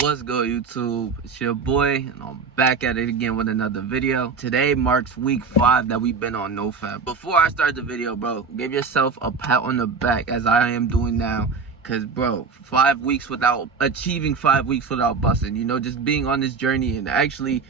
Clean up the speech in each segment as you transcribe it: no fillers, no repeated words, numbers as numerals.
What's good, YouTube? It's your boy, and I'm back at it again with another video. Today marks week 5 that we've been on NoFap. Before I start the video, bro, give yourself a pat on the back as I am doing now. Cause bro, 5 weeks without achieving 5 weeks without busting, just being on this journey and actually,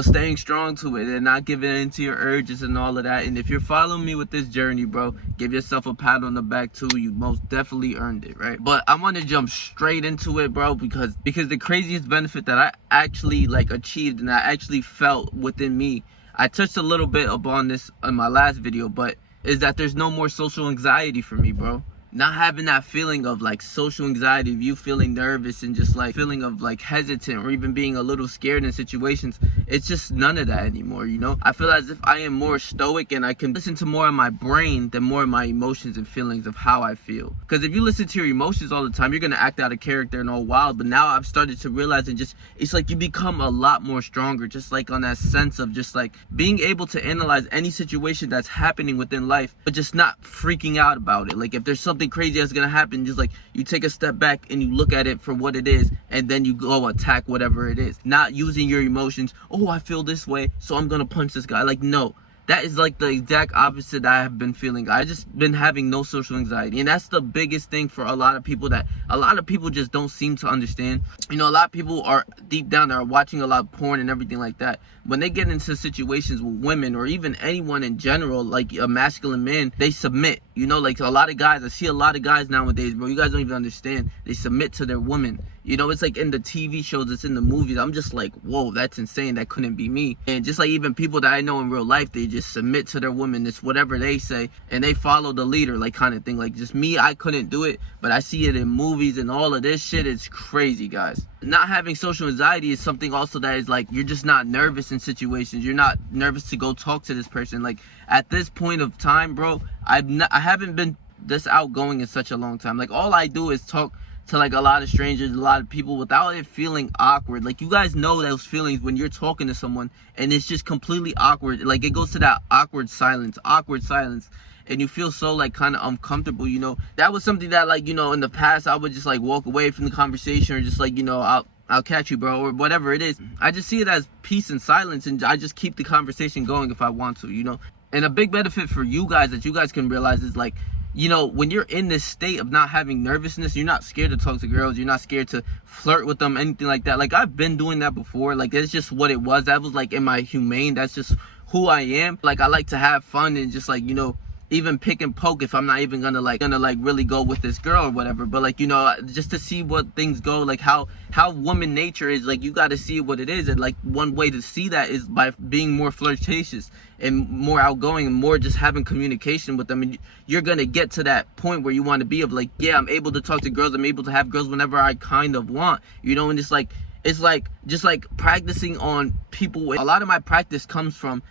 staying strong to it and not giving in to your urges and all of that. And if you're following me with this journey, bro, give yourself a pat on the back too. You most definitely earned it, right? But I want to jump straight into it, bro, because the craziest benefit that I actually achieved and I actually felt within me, I touched a little bit upon this in my last video, but is that there's no more social anxiety for me, bro. Not having that feeling of social anxiety, of you feeling nervous and just feeling of hesitant or even being a little scared in situations. It's just none of that anymore, I feel as if I am more stoic and I can listen to more of my brain than more of my emotions and feelings of how I feel. Because if you listen to your emotions all the time, you're gonna act out of character and all wild. But now I've started to realize, and just it's like you become a lot more stronger, just on that sense of just being able to analyze any situation that's happening within life, but just not freaking out about it. If there's something crazy that's gonna happen, just you take a step back and you look at it for what it is, and then you go attack whatever it is, not using your emotions. Oh, I feel this way, so I'm gonna punch this guy. No, that is the exact opposite I have been feeling. I just been having no social anxiety, and that's the biggest thing for a lot of people that a lot of people just don't seem to understand. A lot of people are deep down, they're watching a lot of porn and everything like that. When they get into situations with women or even anyone in general, a masculine man, they submit. A lot of guys, I see a lot of guys nowadays, bro, you guys don't even understand. They submit to their women. It's in the TV shows, it's in the movies. I'm just whoa, that's insane. That couldn't be me. And just even people that I know in real life, they just submit to their women. It's whatever they say, and they follow the leader, kind of thing. Just me, I couldn't do it, but I see it in movies and all of this shit. It's crazy, guys. Not having social anxiety is something also that is you're just not nervous in situations. You're not nervous to go talk to this person. At this point of time, bro, I haven't been this outgoing in such a long time. All I do is talk to a lot of strangers, a lot of people, without it feeling awkward. You guys know those feelings when you're talking to someone and it's just completely awkward. It goes to that awkward silence, and you feel so kind of uncomfortable. That was something that in the past I would just walk away from the conversation, or just I'll catch you, bro, or whatever it is. I just see it as peace and silence, and I just keep the conversation going if I want to, And a big benefit for you guys that you guys can realize is when you're in this state of not having nervousness, you're not scared to talk to girls, you're not scared to flirt with them, anything like that. I've been doing that before. That's just what it was. That was in my humane. That's just who I am. I like to have fun and just even pick and poke if I'm not even gonna really go with this girl or whatever. But just to see what things go, how woman nature is. You got to see what it is, and one way to see that is by being more flirtatious and more outgoing and more just having communication with them. And you're gonna get to that point where you want to be of yeah, I'm able to talk to girls, I'm able to have girls whenever I kind of want, and it's just practicing on people. A lot of my practice comes from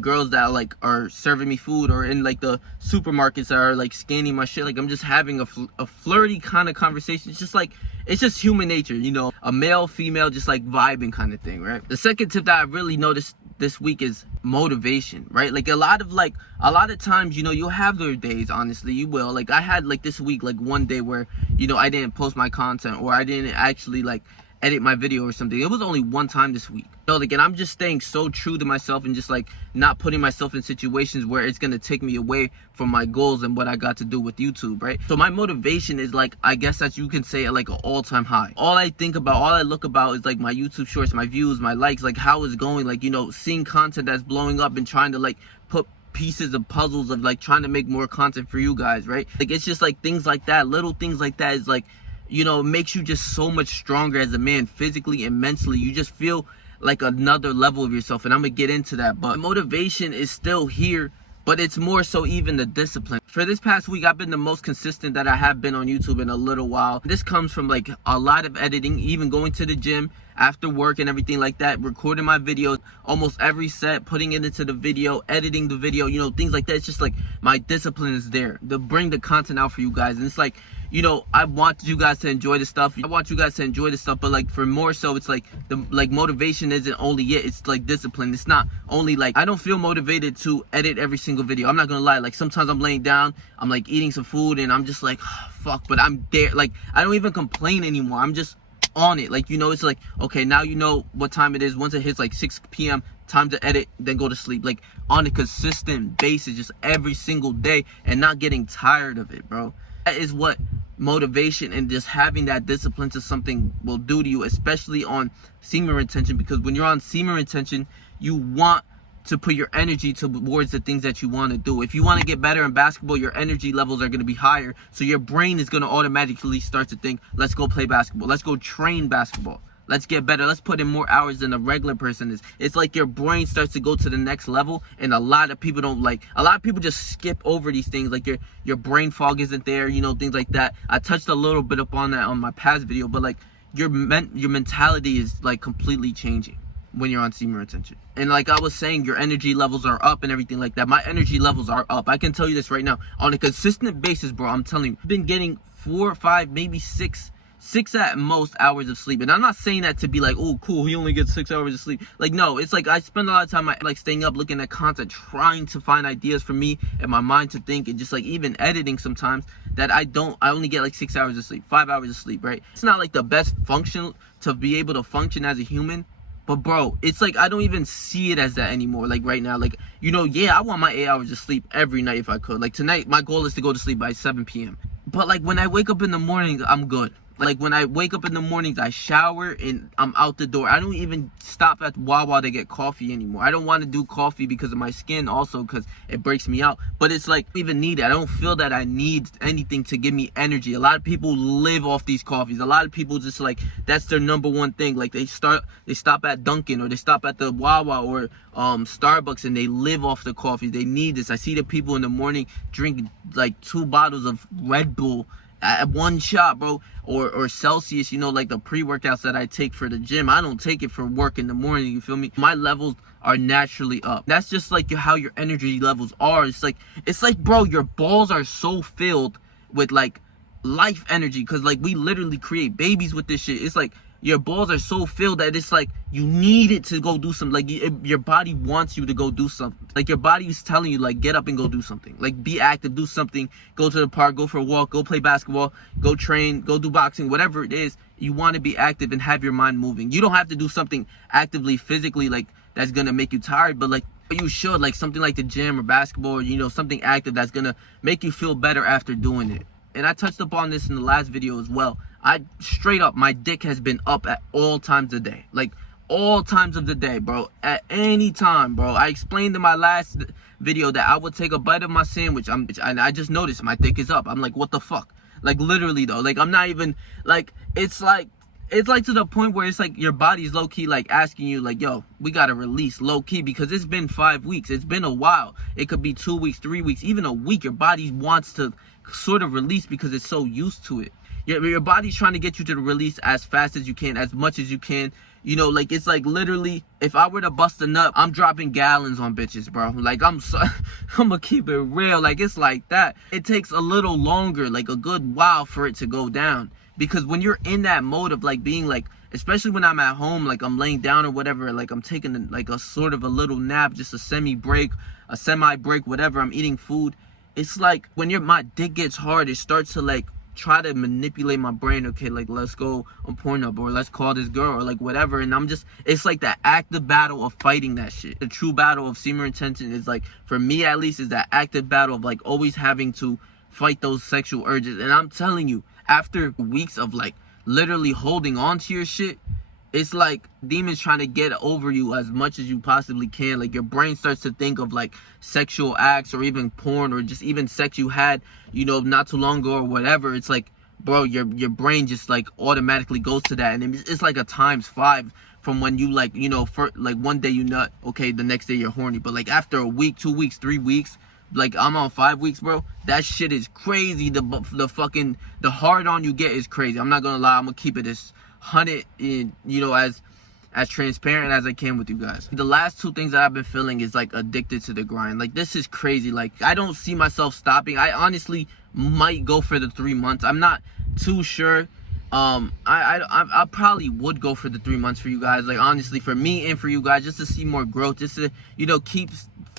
girls that are serving me food, or in the supermarkets that are scanning my shit. I'm just having a flirty kind of conversation. It's just human nature, a male female just vibing kind of thing, right? The second tip that I really noticed this week is motivation, right? A lot of times, you'll have those days, honestly, you will. I had this week, one day where I didn't post my content, or I didn't actually edit my video or something. It was only one time this week. And I'm just staying so true to myself and just not putting myself in situations where it's gonna take me away from my goals and what I got to do with YouTube, right? So my motivation is I guess that you can say an all-time high. All I think about, all I look about is my YouTube shorts, my views, my likes, how it's going, seeing content that's blowing up and trying to put pieces of puzzles of trying to make more content for you guys, right? It's just things like that, little things like that is it makes you just so much stronger as a man, physically and mentally. You just feel another level of yourself, and I'm gonna get into that. But motivation is still here, but it's more so even the discipline. For this past week, I've been the most consistent that I have been on YouTube in a little while. This comes from a lot of editing, even going to the gym after work and everything like that, recording my videos, almost every set, putting it into the video, editing the video, things like that. It's just my discipline is there to bring the content out for you guys. And it's I want you guys to enjoy the stuff. But for more so, it's the motivation isn't only it. It's discipline. It's not only I don't feel motivated to edit every single video. I'm not gonna lie. Sometimes I'm laying down, I'm eating some food, and I'm just fuck. But I'm there. I don't even complain anymore. I'm just on it. Like, you know, it's like, okay, now you know what time it is. Once it hits like 6 p.m, time to edit, then go to sleep. Like, on a consistent basis, just every single day, and not getting tired of it, bro. That is what motivation and just having that discipline to something will do to you, especially on semen retention. Because when you're on semen retention, you want to put your energy towards the things that you want to do. If you want to get better in basketball, your energy levels are going to be higher, so your brain is going to automatically start to think, let's go play basketball, let's go train basketball, let's get better, let's put in more hours than a regular person is. It's like your brain starts to go to the next level, and a lot of people don't like, a lot of people just skip over these things. Like your brain fog isn't there, you know, things like that. I touched a little bit upon that on my past video, but like your mentality is like completely changing when you're on semen retention. And like I was saying, your energy levels are up and everything like that. My energy levels are up. I can tell you this right now. On a consistent basis, bro, I'm telling you, I've been getting 4 or 5, maybe 6 at most hours of sleep. And I'm not saying that to be like, oh, cool, he only gets 6 hours of sleep. Like, no, it's like I spend a lot of time like staying up, looking at content, trying to find ideas for me and my mind to think, and just like even editing sometimes, that I only get like 6 hours of sleep, 5 hours of sleep, right? It's not like the best function to be able to function as a human. But bro, it's like I don't even see it as that anymore. Like right now, like, you know, yeah, I want my 8 hours of sleep every night if I could. Like tonight, my goal is to go to sleep by 7 p.m. But like when I wake up in the morning, I'm good. Like when I wake up in the mornings, I shower and I'm out the door. I don't even stop at Wawa to get coffee anymore. I don't want to do coffee because of my skin, also because it breaks me out. But it's like, I don't even need it. I don't feel that I need anything to give me energy. A lot of people live off these coffees. A lot of people just like, that's their number one thing. Like they stop at Dunkin', or they stop at the Wawa or Starbucks, and they live off the coffees. They need this. I see the people in the morning drink like 2 bottles of Red Bull at one shot, bro, or Celsius, you know, like the pre-workouts that I take for the gym. I don't take it for work in the morning, you feel me? My levels are naturally up. That's just like how your energy levels are. It's like bro, your balls are so filled with like life energy, because like we literally create babies with this shit. It's like your balls are so filled that it's like you need it to go do something. Like your body wants you to go do something. Like your body is telling you, like, get up and go do something. Like be active, do something, go to the park, go for a walk, go play basketball, go train, go do boxing, whatever it is. You want to be active and have your mind moving. You don't have to do something actively, physically, like that's gonna make you tired, but like you should, like something like the gym or basketball, or, you know, something active that's gonna make you feel better after doing it. And I touched upon this in the last video as well. I straight up, my dick has been up at all times of the day. Like all times of the day, bro. At any time, bro. I explained in my last video that I would take a bite of my sandwich, and I just noticed my dick is up. I'm like, what the fuck? Like literally though. Like I'm not even like, it's like to the point where it's like your body's low-key like asking you like, yo, we gotta release low-key, because it's been 5 weeks. It's been a while. It could be 2 weeks, 3 weeks, even a week. Your body wants to sort of release because it's so used to it. Your body's trying to get you to release as fast as you can, as much as you can. You know, like it's like literally, if I were to bust a nut, I'm dropping gallons on bitches, bro. Like I'm gonna keep it real. Like it's like that. It takes a little longer, like a good while for it to go down. Because when you're in that mode of like being like, especially when I'm at home, like I'm laying down or whatever, like I'm taking like a sort of a little nap, just a semi break, whatever, I'm eating food. It's like when my dick gets hard, it starts to like try to manipulate my brain. Okay, like let's go on Pornhub, or let's call this girl, or like whatever. And I'm just, it's like that active battle of fighting that shit. The true battle of semen retention is like, for me at least, is that active battle of like always having to fight those sexual urges. And I'm telling you, after weeks of like literally holding on to your shit, it's like demons trying to get over you as much as you possibly can. Like your brain starts to think of like sexual acts, or even porn, or just even sex you had, you know, not too long ago or whatever. It's like, bro, your brain just like automatically goes to that, and it's like a ×5 from when you like, you know, for like one day you nut, okay, the next day you're horny. But like after a week, 2 weeks, 3 weeks, like I'm on 5 weeks, bro, that shit is crazy. The hard on you get is crazy. I'm not gonna lie, I'm gonna keep it as 100, you know, as transparent as I can with you guys. The last 2 things that I've been feeling is like addicted to the grind. Like this is crazy. Like I don't see myself stopping. I honestly might go for the 3 months. I'm not too sure. I probably would go for the 3 months for you guys. Like honestly, for me and for you guys, just to see more growth, just to, you know, keep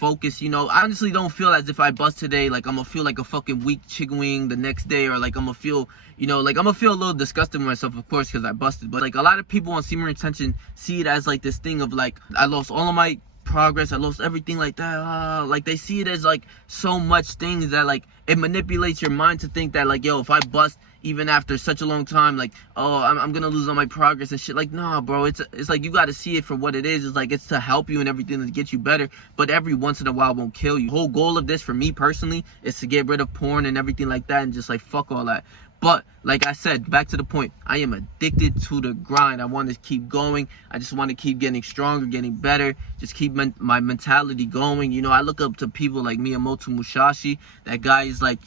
focused, you know. I honestly don't feel as if I bust today, like I'm gonna feel like a fucking weak chicken wing the next day, or like I'm gonna feel, you know, like I'm gonna feel a little disgusted with myself, of course, because I busted. But like a lot of people on semen retention see it as like this thing of like, I lost all of my progress, I lost everything like that. Like they see it as like so much things that like it manipulates your mind to think that like, yo, if I bust even after such a long time, like, oh, I'm gonna lose all my progress and shit. Like, nah, bro, it's like you gotta see it for what it is. It's like, it's to help you and everything, to get you better, but every once in a while won't kill you. The whole goal of this for me personally is to get rid of porn and everything like that, and just like fuck all that. But like I said, back to the point, I am addicted to the grind. I want to keep going. I just want to keep getting stronger, getting better, just keep my mentality going. You know, I look up to people like Miyamoto Musashi. That guy is like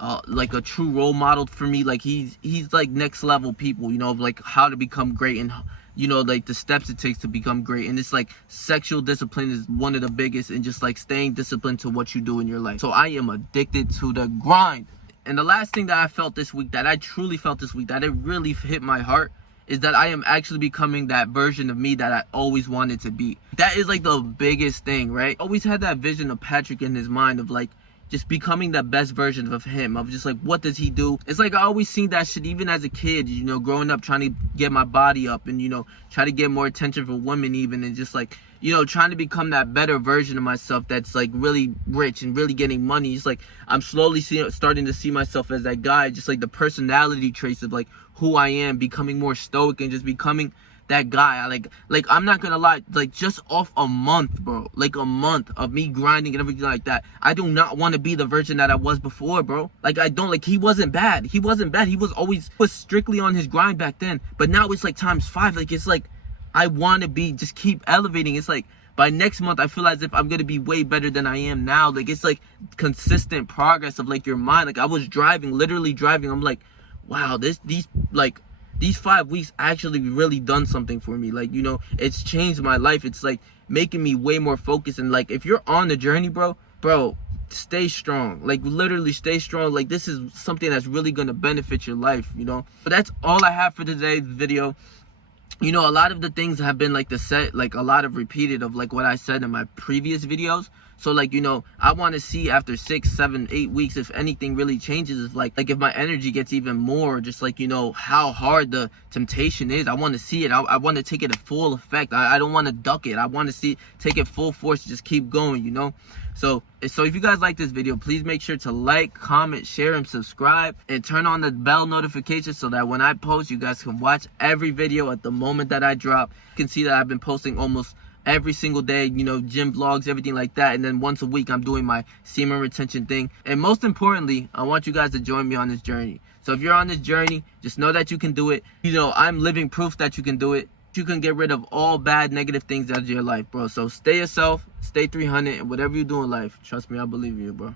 a true role model for me. Like he's like next level people, you know, of like how to become great, and you know, like the steps it takes to become great. And it's like sexual discipline is one of the biggest, and just like staying disciplined to what you do in your life. So I am addicted to the grind. And the last thing that I felt this week, that I truly felt this week, that it really hit my heart, is that I am actually becoming that version of me that I always wanted to be. That is like the biggest thing, right? Always had that vision of Patrick in his mind of like just becoming the best version of him, of just like, what does he do? It's like I always seen that shit even as a kid, you know, growing up, trying to get my body up, and you know, try to get more attention from women even, and just like, you know, trying to become that better version of myself that's like really rich and really getting money. It's like I'm slowly starting to see myself as that guy, just like the personality traits of like who I am, becoming more stoic and just becoming that guy. I like I'm not gonna lie, like just off a month, bro, like a month of me grinding and everything like that, I do not want to be the version that I was before, bro. Like I don't, like he wasn't bad, he was strictly on his grind back then, but now it's like ×5. Like it's like I want to be, just keep elevating. It's like by next month I feel as if I'm gonna be way better than I am now. Like it's like consistent progress of like your mind. Like I was literally driving, I'm like, wow, these 5 weeks actually really done something for me. Like, you know, it's changed my life. It's like making me way more focused. And like if you're on the journey, bro, stay strong. Like literally stay strong. Like this is something that's really gonna benefit your life, you know. But that's all I have for today's video. You know, a lot of the things have been like a lot of repeated of like what I said in my previous videos. So like, you know, I want to see after 6, 7, 8 weeks if anything really changes. If like if my energy gets even more, just like, you know, how hard the temptation is. I want to see it. I want to take it at full effect. I don't want to duck it. I want to take it full force, just keep going, you know. So if you guys like this video, please make sure to like, comment, share, and subscribe, and turn on the bell notification so that when I post, you guys can watch every video at the moment that I drop. You can see that I've been posting almost every single day, you know, gym vlogs, everything like that. And then once a week, I'm doing my semen retention thing. And most importantly, I want you guys to join me on this journey. So if you're on this journey, just know that you can do it. You know, I'm living proof that you can do it. You can get rid of all bad, negative things out of your life, bro. So stay yourself, stay 300, and whatever you do in life, trust me, I believe in you, bro.